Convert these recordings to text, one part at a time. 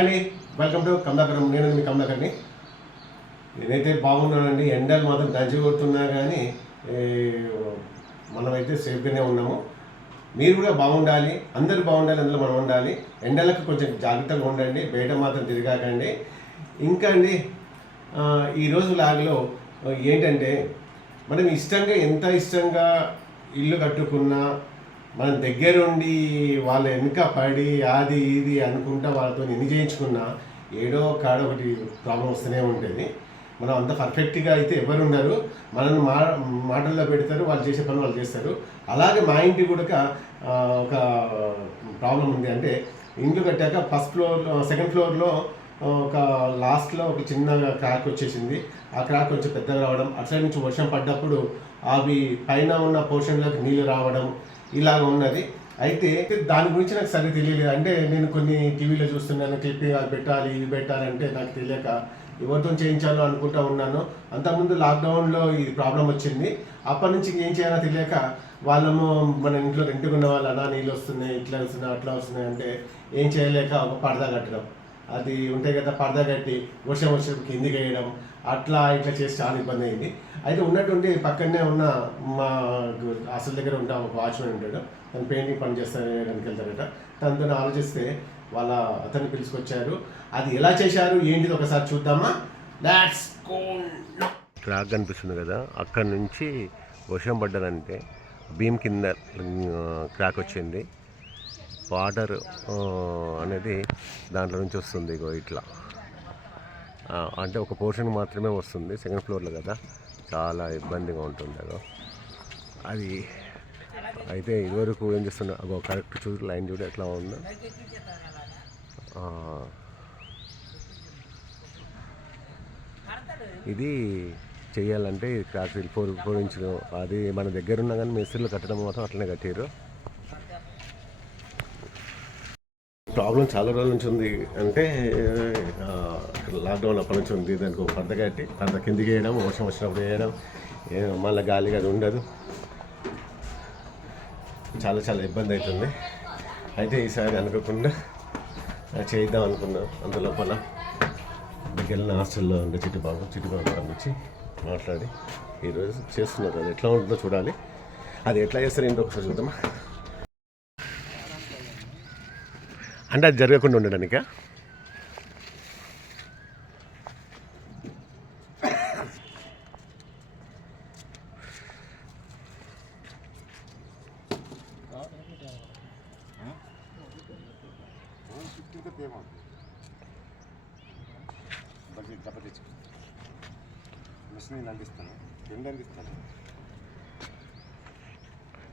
అండి. Welcome to Kamalakaram. నేను మీ కమలాకర్ని. నేనైతే బాగున్నానండి. ఎండలు మాత్రం దంచి కొడుతున్నా కానీ మనమైతే సేఫ్గానే ఉన్నాము. మీరు కూడా బాగుండాలి. అందరూ బాగుండాలి. అందులో మనం ఉండాలి. ఎండలకు కొంచెం జాగ్రత్తగా ఉండండి. బయట మాత్రం తిరగాకండి. ఇంకా అండి ఈరోజు లాగ్లో ఏంటంటే మనం ఇష్టంగా ఎంత ఇష్టంగా ఇల్లు కట్టుకున్నా మనం దగ్గరుండి వాళ్ళ వెనుక పడి అది ఇది అనుకుంటా వాళ్ళతో ఎన్ని చేయించుకున్నా ఏడో కాడ ఒకటి ప్రాబ్లం వస్తూనే ఉంటుంది. మనం అంత పర్ఫెక్ట్గా అయితే ఎవరు ఉన్నారు మనల్ని మా మాటల్లో పెడతారు వాళ్ళు చేసే పని వాళ్ళు చేస్తారు. అలాగే మా ఇంటి కూడా ఒక ప్రాబ్లం ఉంది. అంటే ఇంట్లో కట్టాక ఫస్ట్ ఫ్లోర్ సెకండ్ ఫ్లోర్లో ఒక లాస్ట్లో ఒక చిన్న క్రాక్ వచ్చేసింది. ఆ క్రాక్ కొంచెం పెద్దగా రావడం అట్లా నుంచి వర్షం పడ్డప్పుడు అవి పైన ఉన్న పోర్షన్లోకి నీళ్ళు రావడం ఇలాగ ఉన్నది. అయితే దాని గురించి నాకు సరిగ్గా తెలియలేదు. అంటే నేను కొన్ని టీవీలో చూస్తున్నాను క్లిప్పింగ్ అది పెట్టాలి ఇవి పెట్టాలంటే నాకు తెలియక ఎవరితో చేయించాలో అనుకుంటా ఉన్నాను. అంతకుముందు లాక్డౌన్లో ఈ ప్రాబ్లం వచ్చింది. అప్పటి నుంచి ఏం చేయాలో తెలియక వాళ్ళము మన ఇంట్లో రెంట్కున్న వాళ్ళు అలా నీళ్ళు వస్తున్నాయి ఇట్లా వస్తున్నాయి అట్లా వస్తున్నాయి అంటే ఏం చేయలేక ఒక పరదా కట్టడం. అది ఉంటాయి కదా పరదా కట్టి వర్షం వర్షం కిందికి వేయడం. అట్లా ఇట్లా చేసి చాలా ఇబ్బంది అయింది. అయితే ఉన్నటువంటి పక్కనే ఉన్న మా అసలు దగ్గర ఉన్న ఒక వాచ్మెన్ ఉంటాడు. తను పెయింటింగ్ పని చేస్తానికి వెళ్తాడట. తనతో ఆలోచిస్తే వాళ్ళ అతన్ని పిలుచుకొచ్చారు. అది ఎలా చేశారు? ఏంటిది? ఒకసారి చూద్దామా? దాట్స్ క్రాక్ కనిపిస్తుంది కదా అక్కడ నుంచి వర్షం పడ్డదంటే భీమ్ కింద క్రాక్ వచ్చింది. వాటర్ అనేది దాంట్లో నుంచి వస్తుంది ఇగో ఇట్లా. అంటే ఒక పోర్షన్ మాత్రమే వస్తుంది సెకండ్ ఫ్లోర్లో కదా. చాలా ఇబ్బందిగా ఉంటుంది అదో. అది అయితే ఇదివరకు ఏం చేస్తున్నా అగో కరెక్ట్ చూడు లైన్ చూడు ఎట్లా ఉందో. ఇది చేయాలంటే ఇది క్రాక్ ఫోర్ ఫోర్ ఇంచులు అది మన దగ్గర ఉన్నా కానీ మేస్త్రీలు కట్టడం మాత్రం అట్లనే కట్టారు ప్రాబ్లం చాలా రోజుల నుంచి ఉంది అంటే లాక్డౌన్ అప్పటి నుంచి ఉంది. దానికి ఒక పరద కట్టి పరద కిందికి వేయడం వర్షం వచ్చినప్పుడు వేయడం. మళ్ళీ గాలిగా అది ఉండదు. చాలా చాలా ఇబ్బంది అవుతుంది. అయితే ఈసారి అనుకోకుండా చేద్దాం అనుకున్నాం. అంత లోపల దగ్గర హాస్టల్లో ఉండే చిట్టుబాబు చిట్టుబాబు పంపించి మాట్లాడి ఈరోజు చేస్తున్నారు అది ఎట్లా ఉంటుందో చూడాలి. అది ఎట్లా చేస్తారు ఏంటో ఒకసారి చూద్దామా? అంటే అది జరగకుండా ఉండడానిక? బకెట్ దెబ్బ తెచ్చుకో. మిషన్ అందిస్తాను రెండు అందిస్తాను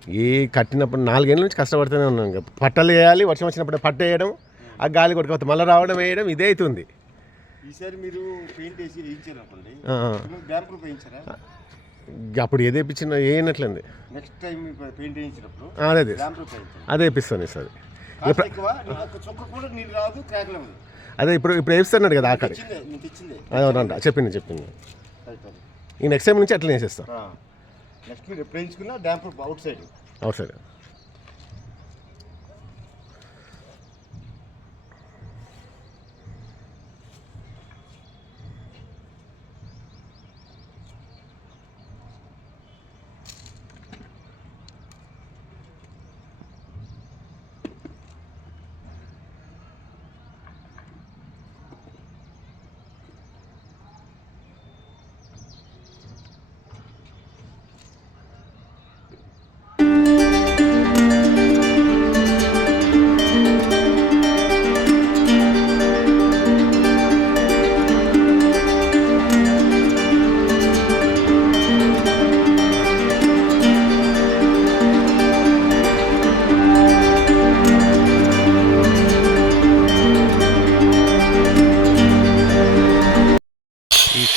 ఈ కట్టినప్పుడు నాలుగేళ్ళ నుంచి కష్టపడుతూనే ఉన్నాం. ఇంకా పట్టలు వేయాలి వర్షం వచ్చినప్పుడు పట్ట వేయడం ఆ గాలి కొట్టుకోవచ్చు మళ్ళీ రావడం వేయడం ఇదే అవుతుంది. ఈసారి మీరు పెయింట్ వేసి వేయించారు అప్పుడు ఏది వేయించినా ఏనట్లేదు నెక్స్ట్ టైం పెయింట్ వేయించినప్పుడు అదే అదే. అదే వేపిస్తాను సార్ కాస్ట్ ఎక్కువ నీకు ఒక్క చుక్క కూడా నీరు రాదు క్రాక్ లేదు అదే ఇప్పుడు ఇప్పుడు వేపిస్తున్నాడు కదా నీకు తెచ్చిందే అవునంట చెప్పింది చెప్పింది. అది ఈ నెక్స్ట్ టైం నుంచి అట్లా వేసేస్తాం నెక్స్ట్ మీరు ఎప్పుడు వేయించుకున్నా damp outside. Outside.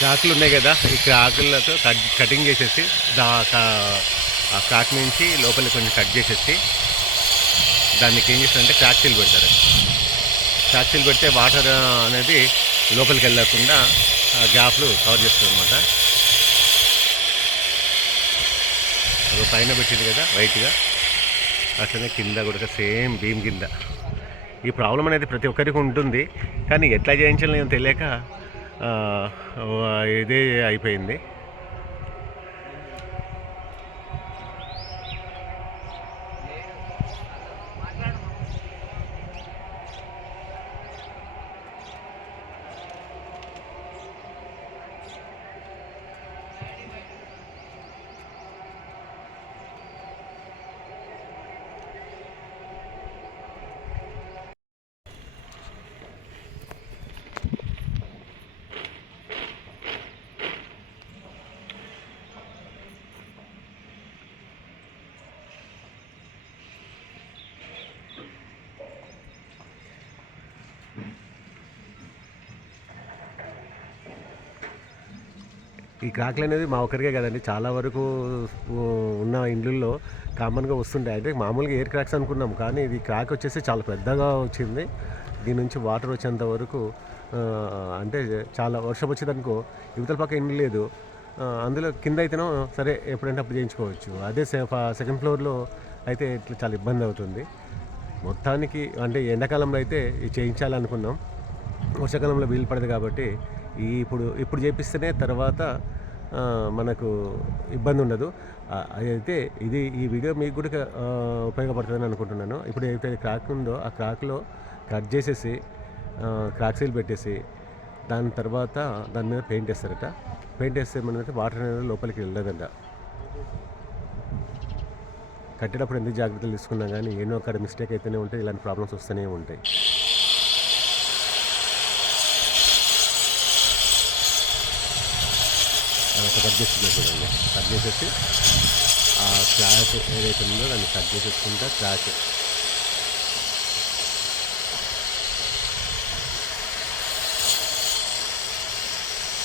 ఈ క్రాకులు ఉన్నాయి కదా ఈ క్రాకులతో కట్ కటింగ్ చేసేసి దా కా- ఆ క్రాక్ నుంచి లోపలికి కొంచెం కట్ చేసేసి దానికి ఏం చేస్తారంటే క్రాక్సీలు పెడతారు. క్రాక్సీలు పెడితే వాటర్ అనేది లోపలికి వెళ్ళకుండా ఆ గ్యాప్లు కవర్ చేస్తారు అనమాట అది పైన పెట్టింది కదా వైట్గా. అట్లనే కింద కూడా సేమ్ భీమ్ కింద. ఈ ప్రాబ్లం అనేది ప్రతి ఒక్కరికి ఉంటుంది కానీ ఎట్లా చేయించాలో నేను తెలియక ఇదే అయిపోయింది. ఈ క్రాక్లు అనేది మా ఒక్కరికే కదండి. చాలా వరకు ఉన్న ఇండ్లలో కామన్గా వస్తుంటాయి. అంటే మామూలుగా ఎయిర్ క్రాక్స్ అనుకున్నాం. కానీ ఇది క్రాక్ వచ్చేసి చాలా పెద్దగా వచ్చింది. దీని నుంచి వాటర్ వచ్చేంత వరకు అంటే చాలా వర్షం వచ్చేదనుకో ఇవతల పక్క ఇండ్లు లేదు. అందులో కింద అయితేనో సరే ఎప్పుడంటే అప్పుడు చేయించుకోవచ్చు. అదే సెకండ్ ఫ్లోర్లో అయితే ఇట్లా చాలా ఇబ్బంది అవుతుంది. మొత్తానికి అంటే ఎండాకాలంలో అయితే చేయించాలనుకున్నాం. వర్షాకాలంలో వీలు పడదు కాబట్టి ఈ ఇప్పుడు ఇప్పుడు చేపిస్తేనే తర్వాత మనకు ఇబ్బంది ఉండదు. అయితే ఇది ఈ వీడియో మీకు కూడా ఉపయోగపడుతుందని అనుకుంటున్నాను. ఇప్పుడు ఏదైతే క్రాక్ ఉందో ఆ క్రాక్లో కట్ చేసేసి క్రాక్ సీల్ పెట్టేసి దాని తర్వాత దాని మీద పెయింట్ వేస్తారట. పెయింట్ వేస్తే మనకి వాటర్ అనేది లోపలికి వెళ్ళదంట. కట్టేటప్పుడు ఎందుకు జాగ్రత్తలు తీసుకున్నా కానీ ఎన్నో అక్కడ మిస్టేక్ అయితేనే ఉంటాయి ఇలాంటి ప్రాబ్లమ్స్ వస్తూనే ఉంటాయి. అదొక కట్ చేస్తున్నా చూడండి. కట్ చేసేసి ఆ క్రాక్ ఏదైతే ఉందో దాన్ని కట్ చేసేసుకుంటా క్రాక్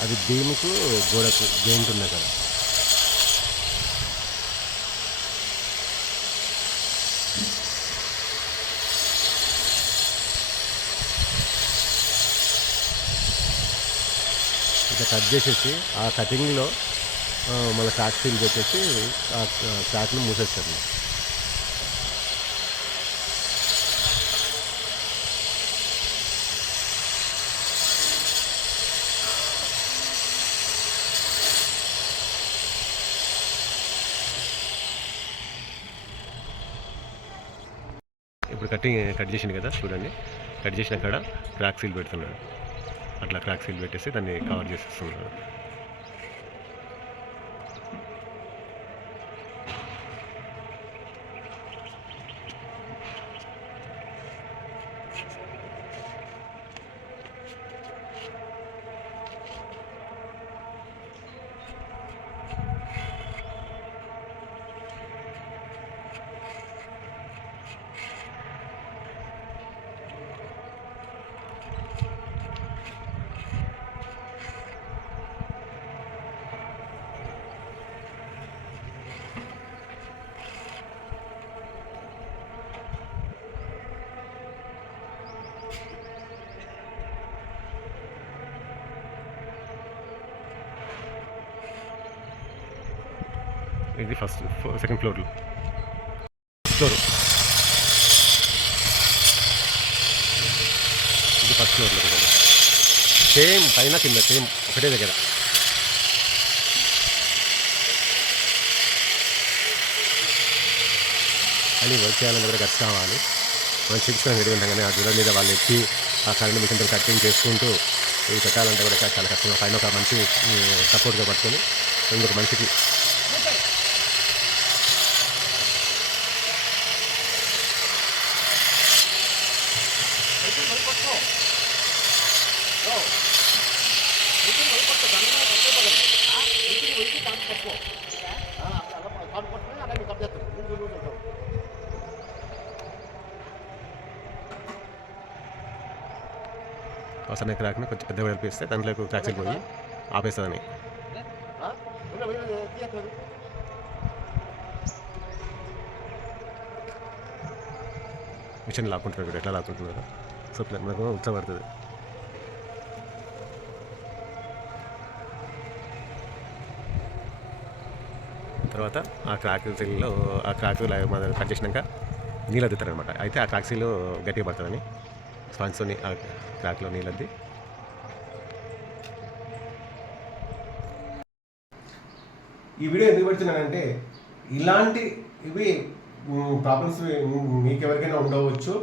అది బీముకు గోడకు జైంట్ ఉన్నాయి కదా. ఇట్లా కట్ చేసేసి ఆ కటింగ్లో మన క్రాక్ ఫీల్ పెట్టేసి ఆ క్రాక్ను మూసేస్తాను. ఇప్పుడు కటింగ్ కట్ చేసింది కదా చూడండి. కట్ చేసిన కాడ క్రాక్ సీల్ పెడుతున్నాడు. అట్లా క్రాక్ సీల్ పెట్టేసి దాన్ని కవర్ చేసేస్తున్నాడు ఇది ఫస్ట్ సెకండ్ ఫ్లోర్లో. ఫ్లోర్. ఇది ఫస్ట్ ఫ్లోర్లో కూడా. సేమ్ పైన కింద సేమ్ ఒకటే దగ్గర. అని వర్క్ చేయాలని కూడా ఖర్చు కావాలి. మనం చూపించుకోవడం రెడీ ఉంటాం కానీ ఆ దూరం మీద వాళ్ళు ఎక్కి ఆ కరెంట్ మిషన్తో కట్టింగ్ చేసుకుంటూ ఇది పెట్టాలంటే కూడా చాలా కష్టం. పైన ఒక మంచి సపోర్ట్గా పట్టుకొని ఇంకొక మనిషికి అవసరం క్రాక్ని కొంచెం పెద్దగా వెళ్ళిపిస్తే దాంట్లో క్రాక్స్ వెళ్ళిపోయి ఆపేస్తుందని. మిషన్ లాక్కుంటున్నారు ఎట్లా లాక్కుంటున్నారు? సో ఇట్లా మనకు ఉత్సాహపడుతుంది. తర్వాత ఆ క్రాక్ ఆ ఆ క్రాక్ కట్ చేసినాక నీళ్ళు అద్దుతారనమాట అయితే ఆ క్రాక్సిల్ గట్టిగా పడుతుందని స్పాన్స్లోని ఆ క్రాక్లో నీళ్ళది ఈ వీడియో ఎందుకు పెడుతున్నానంటే ఇలాంటి ఇవి ప్రాబ్లమ్స్ మీకు ఎవరికైనా ఉండవచ్చు.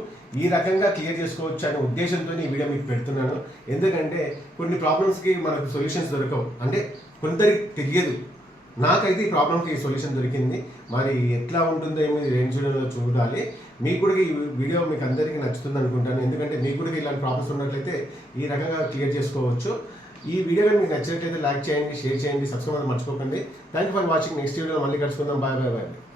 ఈ రకంగా క్లియర్ చేసుకోవచ్చు అనే ఉద్దేశంతో ఈ వీడియో మీకు పెడుతున్నాను. ఎందుకంటే కొన్ని ప్రాబ్లమ్స్కి మనకు సొల్యూషన్స్ దొరకవు. అంటే కొందరికి తెలియదు. నాకైతే ఈ ప్రాబ్లంకి సొల్యూషన్ దొరికింది. మరి ఎట్లా ఉంటుందో ఏమో రేంజ్ చూడాలి మీకు కూడా ఈ వీడియో మీకు అందరికీ నచ్చుతుంది అనుకుంటాను. ఎందుకంటే మీకు కూడా ఇలాంటి ప్రాబ్లమ్స్ ఉన్నట్లయితే ఈ రకంగా క్లియర్ చేసుకోవచ్చు. ఈ వీడియో మీకు నచ్చినట్లయితే లైక్ చేయండి షేర్ చేయండి సబ్స్క్రైబ్ మర్చిపోకండి. Thank you for watching next video మళ్ళీ కలుసుకుందాం. Bye bye bye